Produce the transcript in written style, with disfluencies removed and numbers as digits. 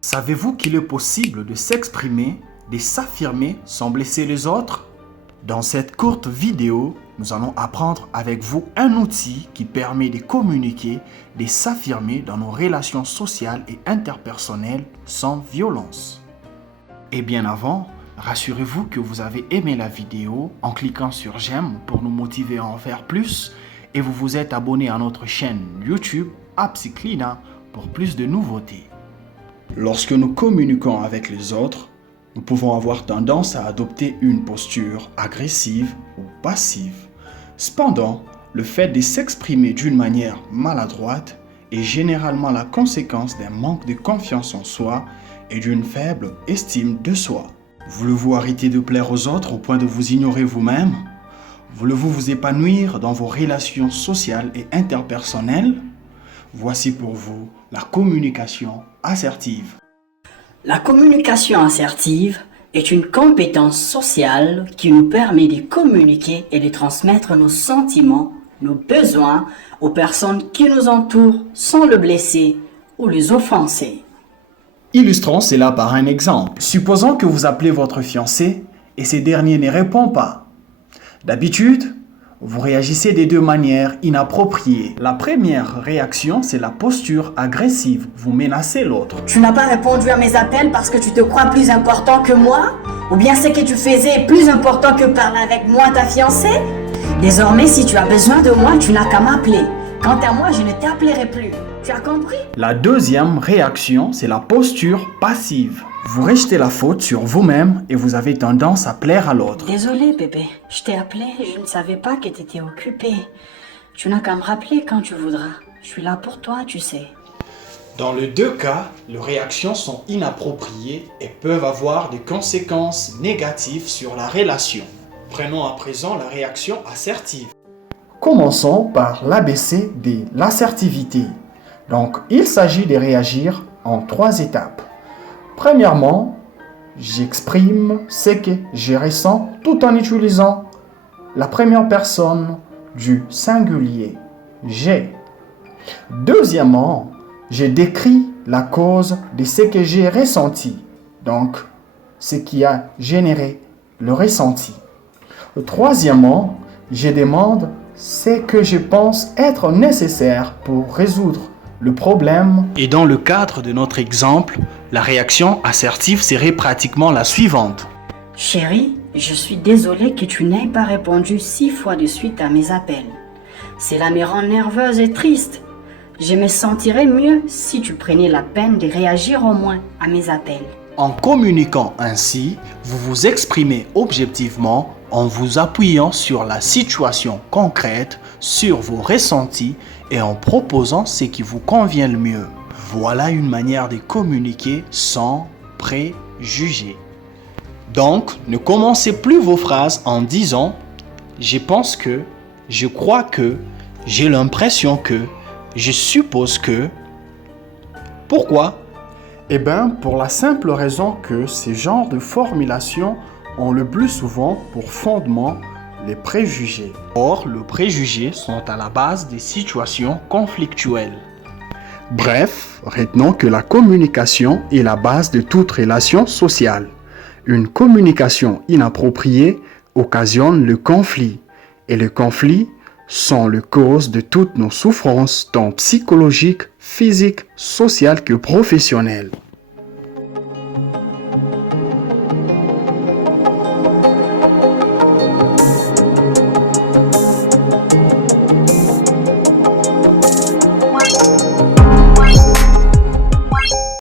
Savez-vous qu'il est possible de s'exprimer, de s'affirmer sans blesser les autres? Dans cette courte vidéo, nous allons apprendre avec vous un outil qui permet de communiquer, de s'affirmer dans nos relations sociales et interpersonnelles sans violence. Et bien avant, rassurez-vous que vous avez aimé la vidéo en cliquant sur j'aime pour nous motiver à en faire plus et vous vous êtes abonné à notre chaîne YouTube Apsiclina pour plus de nouveautés. Lorsque nous communiquons avec les autres, nous pouvons avoir tendance à adopter une posture agressive ou passive. Cependant, le fait de s'exprimer d'une manière maladroite est généralement la conséquence d'un manque de confiance en soi et d'une faible estime de soi. Voulez-vous arrêter de plaire aux autres au point de vous ignorer vous-même? Voulez-vous vous épanouir dans vos relations sociales et interpersonnelles? Voici pour vous la communication assertive. La communication assertive est une compétence sociale qui nous permet de communiquer et de transmettre nos sentiments, nos besoins aux personnes qui nous entourent sans le blesser ou les offenser. Illustrons cela par un exemple. Supposons que vous appelez votre fiancé et ce dernier ne répond pas. D'habitude, vous réagissez de deux manières inappropriées. La première réaction, c'est la posture agressive. Vous menacez l'autre. Tu n'as pas répondu à mes appels parce que tu te crois plus important que moi? Ou bien ce que tu faisais est plus important que parler avec moi, ta fiancée? Désormais, si tu as besoin de moi, tu n'as qu'à m'appeler. Quant à moi, je ne t'appellerai plus. Tu as compris? La deuxième réaction, c'est la posture passive. Vous rejetez la faute sur vous-même et vous avez tendance à plaire à l'autre. Désolé bébé, je t'ai appelé, je ne savais pas que tu étais occupé. Tu n'as qu'à me rappeler quand tu voudras. Je suis là pour toi, tu sais. Dans les deux cas, les réactions sont inappropriées et peuvent avoir des conséquences négatives sur la relation. Prenons à présent la réaction assertive. Commençons par l'ABC de l'assertivité. Donc, il s'agit de réagir en 3 étapes. Premièrement, j'exprime ce que je ressens tout en utilisant la première personne du singulier, j'ai. Deuxièmement, je décris la cause de ce que j'ai ressenti, donc ce qui a généré le ressenti. Troisièmement, je demande ce que je pense être nécessaire pour résoudre le problème. Et dans le cadre de notre exemple, la réaction assertive serait pratiquement la suivante. Chérie, je suis désolée que tu n'aies pas répondu 6 fois de suite à mes appels. Cela me rend nerveuse et triste. Je me sentirais mieux si tu prenais la peine de réagir au moins à mes appels. En communiquant ainsi, vous vous exprimez objectivement en vous appuyant sur la situation concrète, sur vos ressentis et en proposant ce qui vous convient le mieux. Voilà une manière de communiquer sans préjugés. Donc, ne commencez plus vos phrases en disant « je pense que »,« je crois que »,« j'ai l'impression que »,« je suppose que ». Pourquoi ? Eh bien, pour la simple raison que ces genres de formulations ont le plus souvent pour fondement les préjugés. Or, les préjugés sont à la base des situations conflictuelles. Bref, retenons que la communication est la base de toute relation sociale. Une communication inappropriée occasionne le conflit, et les conflits sont la cause de toutes nos souffrances, tant psychologiques, physiques, sociales que professionnelles.